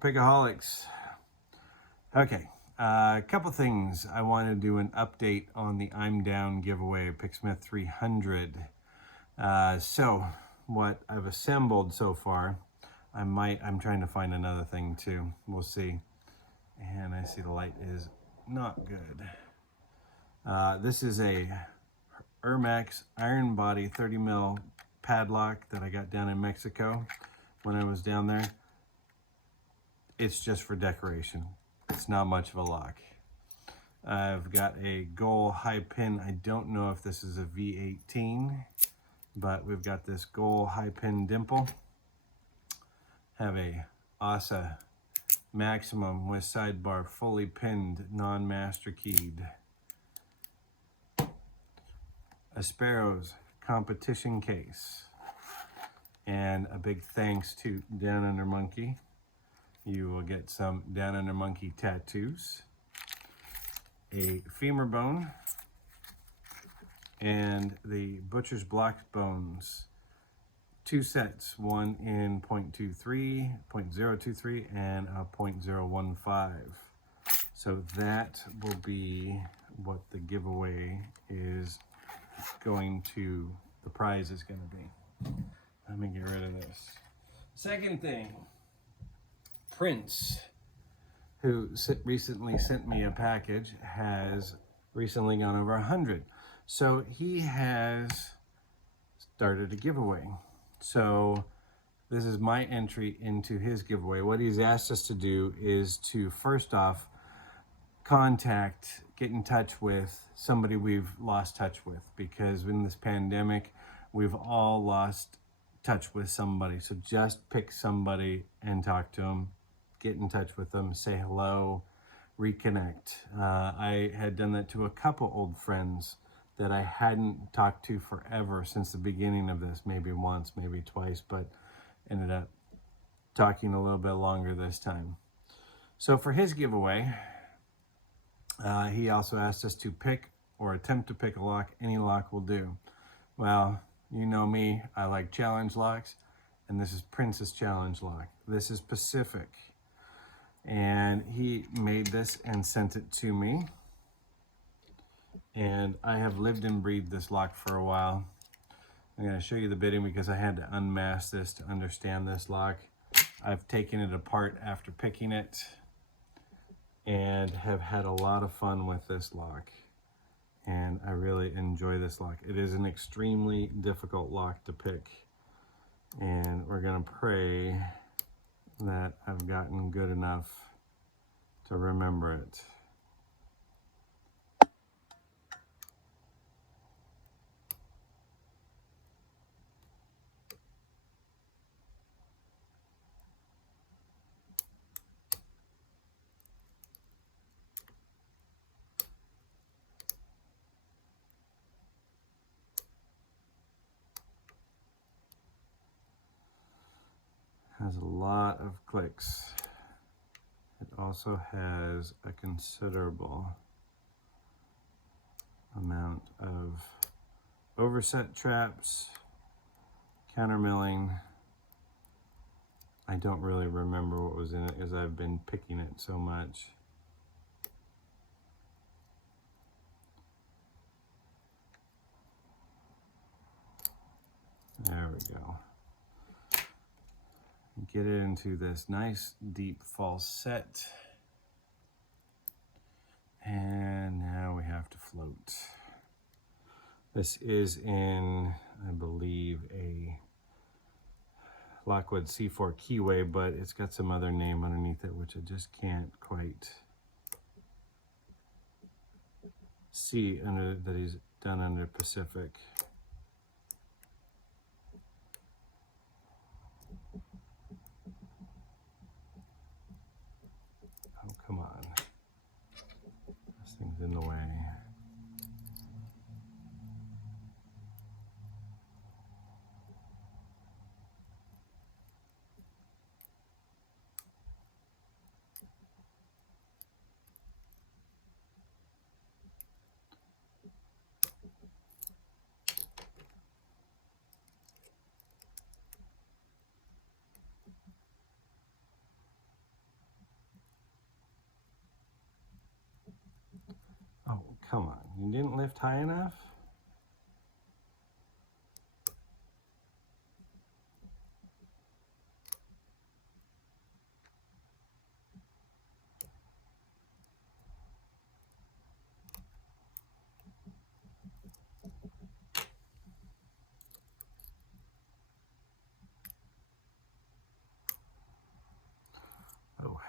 Pickaholics. Okay, a couple things. I want to do an update on the I'm Down giveaway, Picksmith 300. So what I've assembled so far, I'm trying to find another thing too. We'll see. And I see the light is not good. This is a Ermax iron body 30 mil padlock that I got down in Mexico when I was down there. It's just for decoration. It's not much of a lock. I've got a gold high pin. I don't know if this is a V18, but we've got this gold high pin dimple. Have a ASA Maximum with sidebar fully pinned, non-master keyed. A Sparrows competition case. And a big thanks to Down Under Monkey. You will get some Down Under Monkey tattoos. A femur bone. And the Butcher's Block bones. 2 sets, one in 0.23, 0.023, and a 0.015. So that will be what the giveaway is going to, the prize is going to be. Let me get rid of this. Second thing, Prince, who recently sent me a package, has recently gone over 100. So he has started a giveaway. So this is my entry into his giveaway. What he's asked us to do is to, first off, get in touch with somebody we've lost touch with, because in this pandemic, we've all lost touch with somebody. So just pick somebody and talk to them, get in touch with them, say hello, reconnect. I had done that to a couple old friends that I hadn't talked to forever since the beginning of this, maybe once, maybe twice, but ended up talking a little bit longer this time. So for his giveaway, he also asked us to pick or attempt to pick a lock. Any lock will do. Well, you know me, I like challenge locks, and this is Prince's challenge lock. This is Pacific, and he made this and sent it to me. And I have lived and breathed this lock for a while. I'm going to show you the bitting because I had to unmask this to understand this lock. I've taken it apart after picking it and have had a lot of fun with this lock. And I really enjoy this lock. It is an extremely difficult lock to pick. And we're going to pray that I've gotten good enough to remember it. Has a lot of clicks. It also has a considerable amount of overset traps, counter milling. I don't really remember what was in it as I've been picking it so much. There we go. Get it into this nice deep false set. And now we have to float. This is in, I believe, a Lockwood C4 keyway, but it's got some other name underneath it, which I just can't quite see that he's done under Pacific. Oh, come on. This thing's in the way. Come on, you didn't lift high enough? Oh,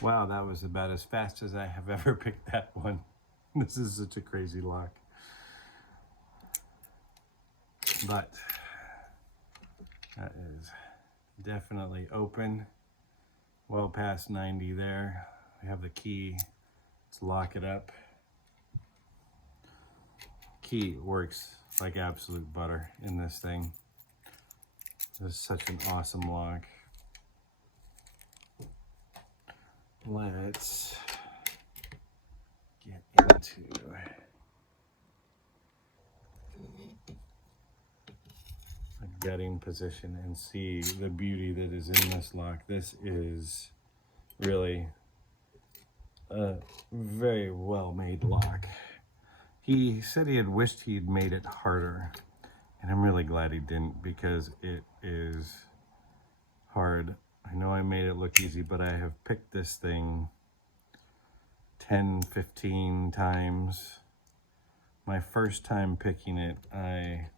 wow, that was about as fast as I have ever picked that one. This is such a crazy lock. But that is definitely open, well past 90 there. We have the key, let's lock it up. Key works like absolute butter in this thing. This is such an awesome lock. Let's get into a gutting position and see the beauty that is in this lock. This is really a very well made lock. He said he had wished he'd made it harder, and I'm really glad he didn't, because it is hard. I know I made it look easy, but I have picked this thing 10, 15 times. My first time picking it, I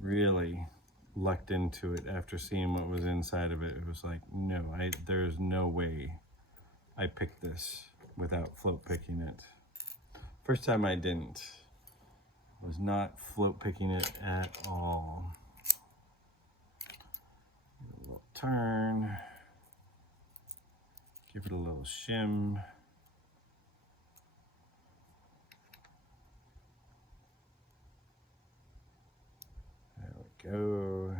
really lucked into it after seeing what was inside of it. It was like, no, there's no way I picked this without float picking it. First time I didn't. Was not float picking it at all. A little turn. Give it a little shim. There we go.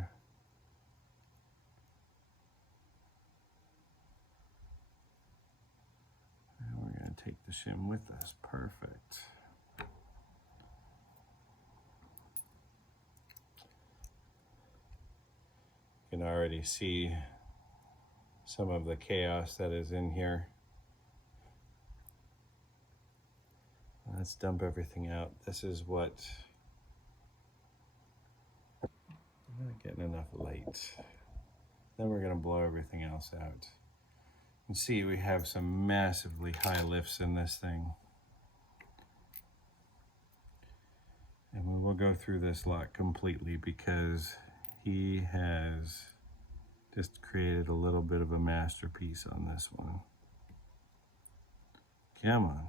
And we're going to take the shim with us. Perfect. You can already see some of the chaos that is in here. Let's dump everything out. This is what, I'm not getting enough light. Then we're going to blow everything else out. You can see we have some massively high lifts in this thing. And we will go through this lock completely because he has just created a little bit of a masterpiece on this one. Come on.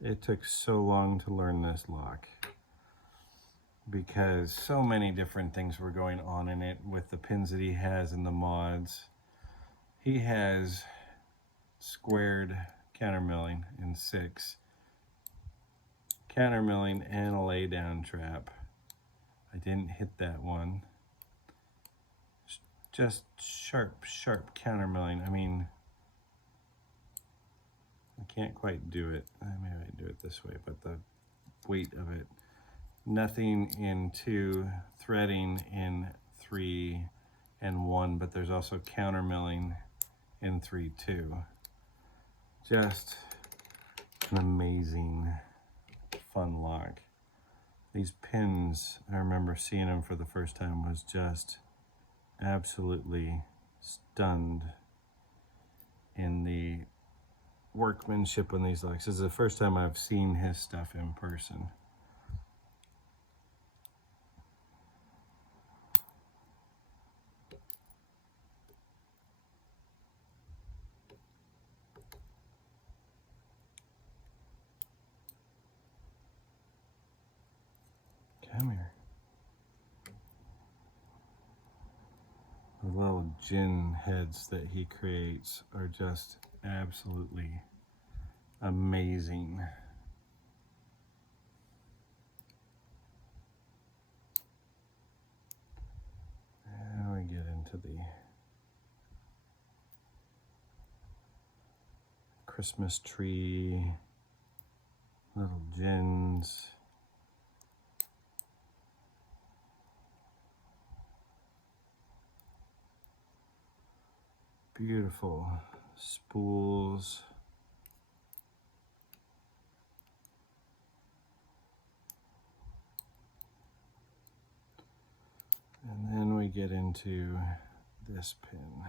It took so long to learn this lock because so many different things were going on in it with the pins that he has and the mods. He has squared countermilling in 6, countermilling and a laydown trap. I didn't hit that one. Just sharp countermilling. I mean, I can't quite do it. Maybe I do it this way, but the weight of it. Nothing in 2, threading in 3 and 1, but there's also countermilling in 3 too. Just an amazing, fun lock. These pins, I remember seeing them for the first time, was just absolutely stunned in the workmanship on these locks. This is the first time I've seen his stuff in person. Come here. The little gin heads that he creates are just absolutely amazing. Now we get into the Christmas tree little gins. Beautiful spools. And then we get into this pin.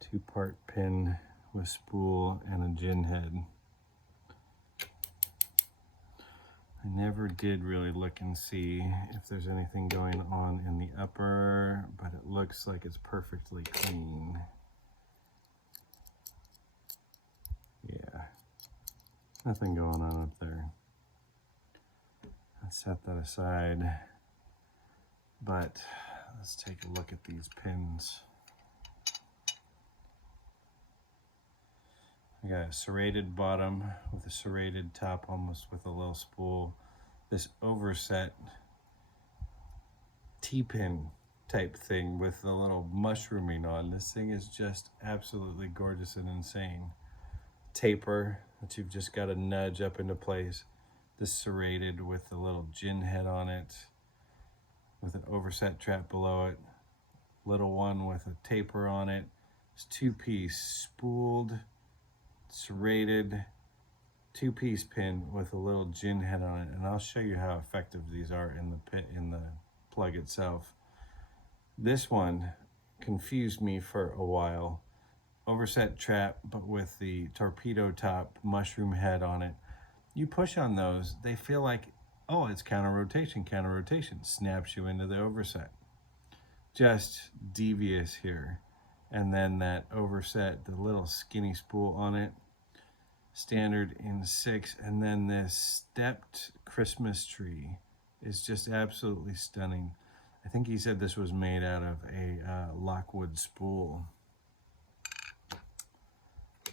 Two-part pin with spool and a gin head. I never did really look and see if there's anything going on in the upper, but it looks like it's perfectly clean. Yeah, nothing going on up there. Let's set that aside, but let's take a look at these pins. I got a serrated bottom with a serrated top, almost with a little spool. This overset T-pin type thing with the little mushrooming on. This thing is just absolutely gorgeous and insane. Taper that you've just got to nudge up into place. This serrated with a little gin head on it, with an overset trap below it. Little one with a taper on it. It's two-piece spooled, serrated, two-piece pin with a little gin head on it, and I'll show you how effective these are in the plug itself. This one confused me for a while. Overset trap, but with the torpedo top mushroom head on it. You push on those, they feel like, oh, it's counter rotation, snaps you into the overset. Just devious here. And then that overset, the little skinny spool on it, standard in 6, and then this stepped Christmas tree is just absolutely stunning. I think he said this was made out of a Lockwood spool,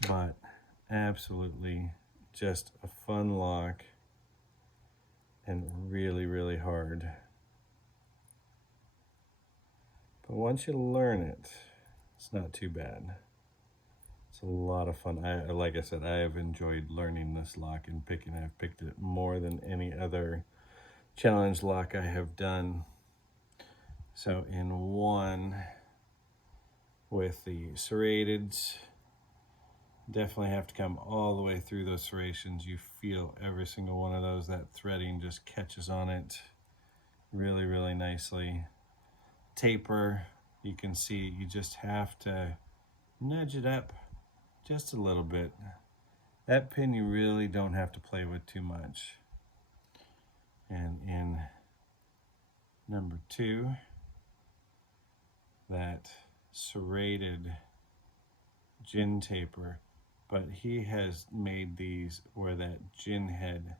but absolutely just a fun lock and really, really hard. But once you learn it, it's not too bad. It's a lot of fun. Like I said, I have enjoyed learning this lock and picking. I've picked it more than any other challenge lock I have done. So in one with the serrateds, definitely have to come all the way through those serrations. You feel every single one of those. That threading just catches on it really, really nicely. Taper, you can see you just have to nudge it up just a little bit. That pin you really don't have to play with too much. And in number 2, that serrated gin taper, but he has made these where that gin head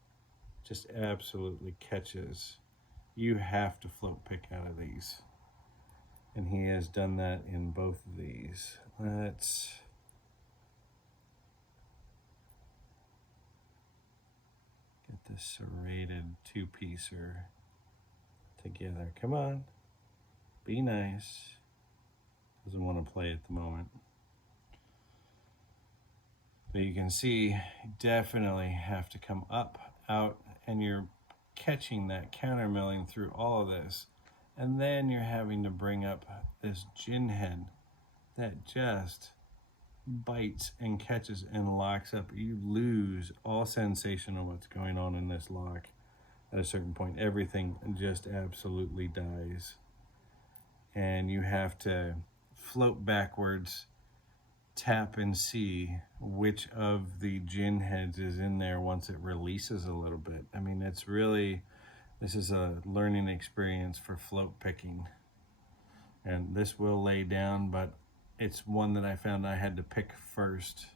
just absolutely catches. You have to float pick out of these. And he has done that in both of these. Let's get this serrated two-piecer together. Come on, be nice. Doesn't want to play at the moment. But you can see, you definitely have to come up, out, and you're catching that counter milling through all of this. And then you're having to bring up this gin head that just bites and catches and locks up. You lose all sensation of what's going on in this lock at a certain point. Everything just absolutely dies. And you have to float backwards, tap and see which of the gin heads is in there once it releases a little bit. I mean, it's really, this is a learning experience for float picking. And this will lay down, but it's one that I found I had to pick first.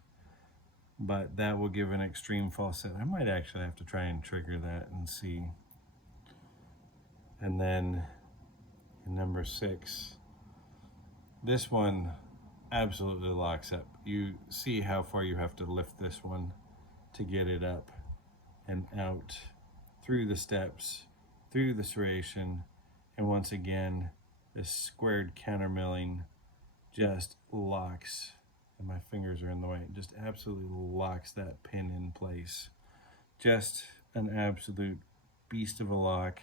But that will give an extreme false set. I might actually have to try and trigger that and see. And then in number 6, this one absolutely locks up. You see how far you have to lift this one to get it up and out through the steps, through the serration, and once again, this squared counter milling just locks and my fingers are in the way. It just absolutely locks that pin in place. Just an absolute beast of a lock,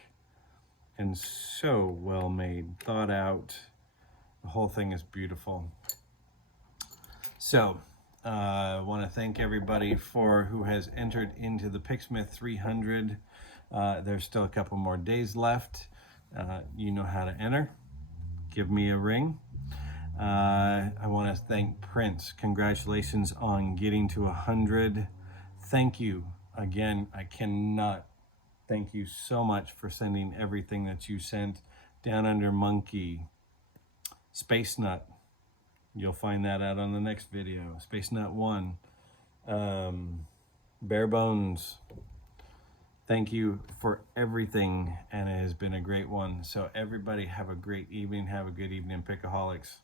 and so well made, thought out. The whole thing is beautiful. So I want to thank everybody who has entered into the Picksmith 300. There's still a couple more days left. You know how to enter. Give me a ring. I want to thank Prince. Congratulations on getting to 100. Thank you again. I cannot thank you so much for sending everything that you sent. Down Under Monkey, Space Nut. You'll find that out on the next video. Space Nut 1. Bare Bones. Thank you for everything, and it has been a great one. So everybody have a great evening. Have a good evening, Pickaholics.